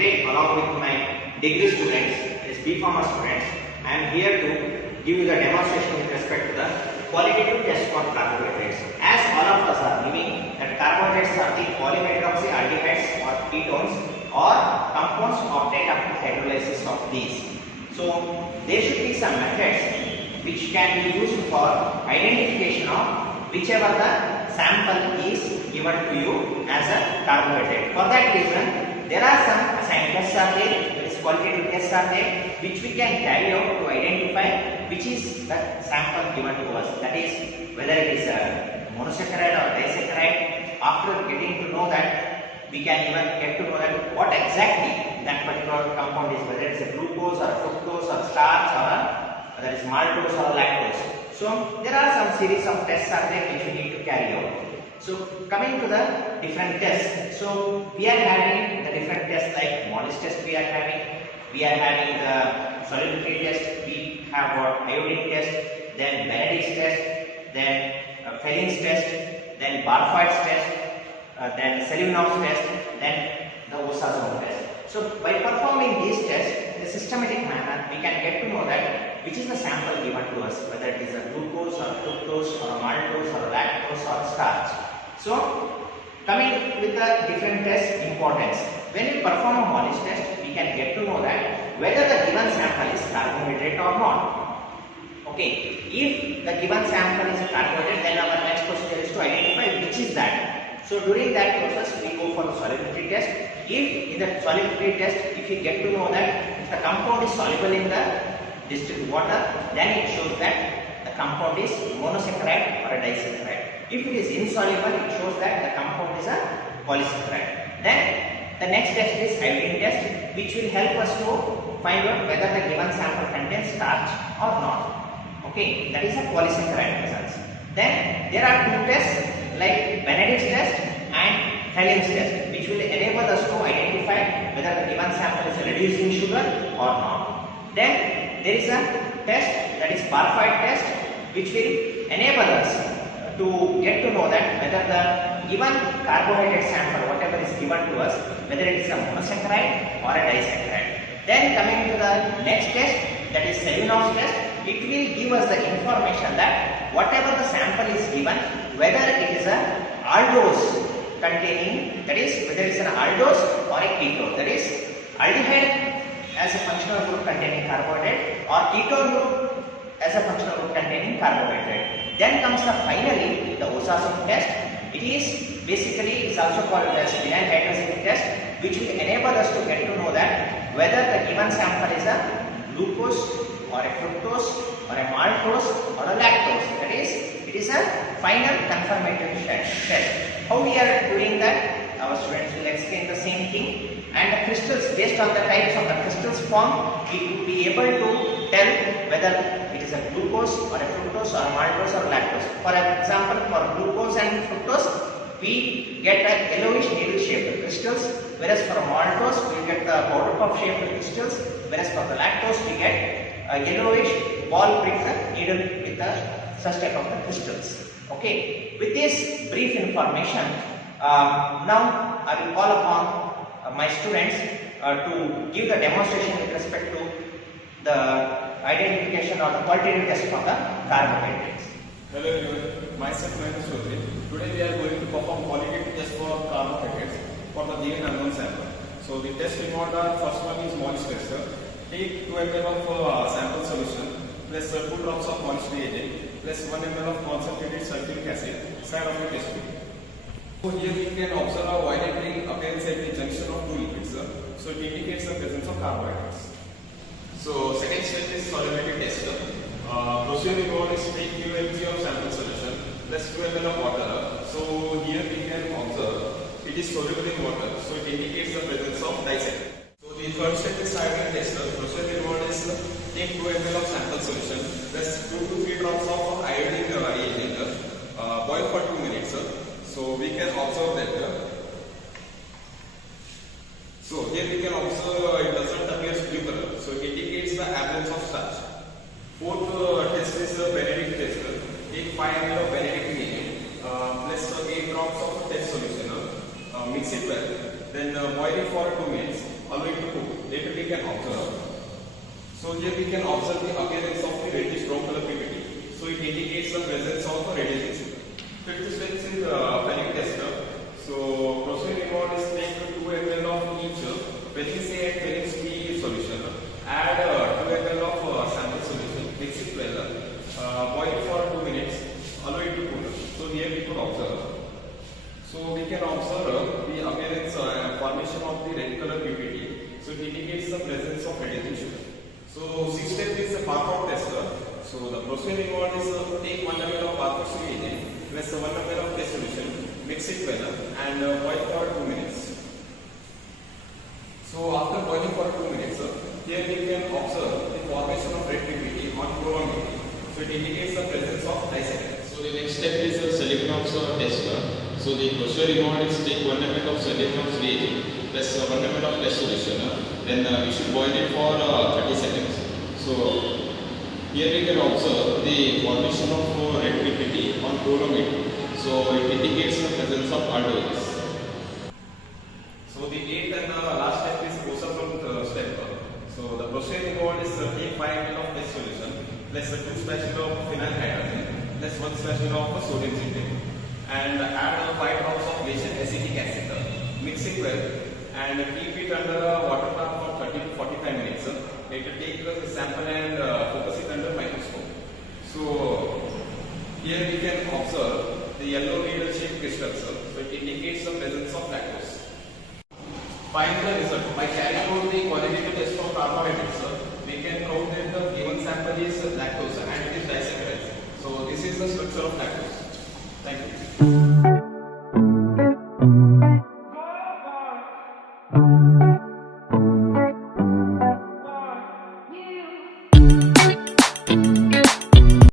today along with my degree students, that is B.Pharma students, I am here to give you the demonstration with respect to the qualitative test for carbohydrates. As all of us are knowing that carbohydrates are the polyhydroxyaldehydes or ketones or compounds obtained after hydrolysis of these. So there should be some methods which can be used for identification of whichever the sample is given to you as a carbohydrate. For that reason, there are some assigned tests are there, that is qualitative tests are there, which we can carry out to identify which is the sample given to us. That is whether it is a monosaccharide or disaccharide. After getting to know that, we can even get to know that what exactly that particular compound is, whether it is a glucose or a fructose or starch or whether it is maltose or lactose. So there are some series of tests are there which we need to carry out. So coming to the different tests, so we are having the different tests like Mollis test we are having the solubility test, we have got iodine test, then Benedict's test, then Felling's test, then Barfoed's test, then Selivanov's test, then the Osazone test. So by performing these tests in a systematic manner, we can get to know that which is the sample given to us, whether it is a glucose or fructose or a maltose or a lactose or a starch. So coming with the different test importance, when we perform a Mollis test, we can get to know that whether the given sample is carbohydrate or not. Okay, if the given sample is a carbohydrate, then our next procedure is to identify which is that. So during that process, we go for the solubility test. If in the solubility test, if we get to know that if the compound is soluble in the distilled water, then it shows that the compound is monosaccharide or a disaccharide. If it is insoluble, it shows that the compound is a polysaccharide. Then the next test is iodine test, which will help us to find out whether the given sample contains starch or not. Okay, that is a polysaccharide results. Then there are two tests like Benedict's test and Felling's test, which will enable us to identify whether the given sample is reduced in sugar or not. Then there is a test, that is Barfoed test, which will enable us to get to know that whether the given carbohydrate sample, whatever is given to us, whether it is a monosaccharide or a disaccharide. Then coming to the next test, that is Selivanov's test, it will give us the information that whatever the sample is given, whether it is a aldose containing, that is whether it is an aldose or a ketone, that is aldehyde as a functional group containing carbohydrate or ketone group as a functional group containing carbohydrate. Then comes the finally the Osazone test. It is basically is also called as vinyl hydrazine test, which will enable us to get to know that whether the given sample is a glucose or a fructose or a maltose or a lactose. That is, it is a final confirmatory test. How we are doing that? Our students will explain the same thing, and the crystals, based on the types of the crystals formed, we will be able to tell whether it is a glucose or a fructose or a maltose or lactose. For example, for glucose and fructose, we get a yellowish needle-shaped crystals, whereas for maltose we get the powder puff-shaped crystals, whereas for the lactose we get a yellowish ball-pricked needle with the such type of the crystals. Okay, with this brief information, now I will call upon my students to give the demonstration with respect to the identification or the qualitative test for the carbohydrates. Hello everyone, myself Mahesh Chaudhary. Today we are going to perform qualitative test for carbohydrates for the given unknown sample. So the test involved are, first one is Mollis test. Take 2 ml of sample solution plus 2 drops of Mollis reagent plus 1 ml of concentrated sulfuric acid side of the test tube. So here we can observe a violet ring appearance at the junction of two liquids. So it indicates the presence of carbohydrates. So second step is solubility test. Procedure involved is take q mg of sample solution plus 2 ml of water. So here we can observe it is soluble in water. So it indicates the presence of disaccharide. So the third step is iodine test. Procedure involved is take 2 ml of sample solution plus 2 to 3 drops of iodine reagent. Boil for 2 minutes. So we can observe that. So here we can observe it doesn't appear blue color. So it indicates the absence of starch. Fourth test is the Benedict test. Take 5 ml of Benedict reagent plus 8 drops of test solution. Mix it well. Then boil it for 2 minutes. allow it to cook. Later we can observe. So here we can observe the appearance of the reddish brown color PPT. So it indicates the presence of a reddish sugar. Fifth step is Fenwick tester. So procedure involved is take 2 ml of each Fenwick A and Fenwick B solution. Add 2 ml of sample solution. Mix it well. Boil it for 2 minutes. Allow it to cool. So here we could observe. So we can observe the appearance formation of the red color PPT. So it indicates the presence of reddish sugar. So sixth step is the barcode tester. So the procedure involved is take 1 ml of barcode agent plus 1 ml of test solution, mix it well and boil for 2 minutes. So after boiling for 2 minutes, here we can observe the formation of red PPT on chromometer. So it indicates the presence of disaccharides. So the next step is selection of tester. So the procedure involved is take 1 ml of sodium reagent plus 1 ml of test solution. Then we should boil it for 30 seconds. So here we can observe the formation of red PPT on chromometer. So it indicates the presence of aldose. So the eighth and last step is post-up step. So the procedure involved is take 5 ml of test solution plus 2 spatula of phenyl hydrogen plus 1 spatula of sodium citrate and add 5 drops of glacial acetic acid. Mix it well and keep it under water bath for 30 to 45 minutes. Later take the sample and focus it under microscope. So here we can observe the yellow needle-shaped crystals. So it indicates the presence of lactose. Find the result. By carrying out the qualitative test for carbohydrates, we can count that the given sample is lactose and it is disaccharides. So this is the structure of lactose. Thank you.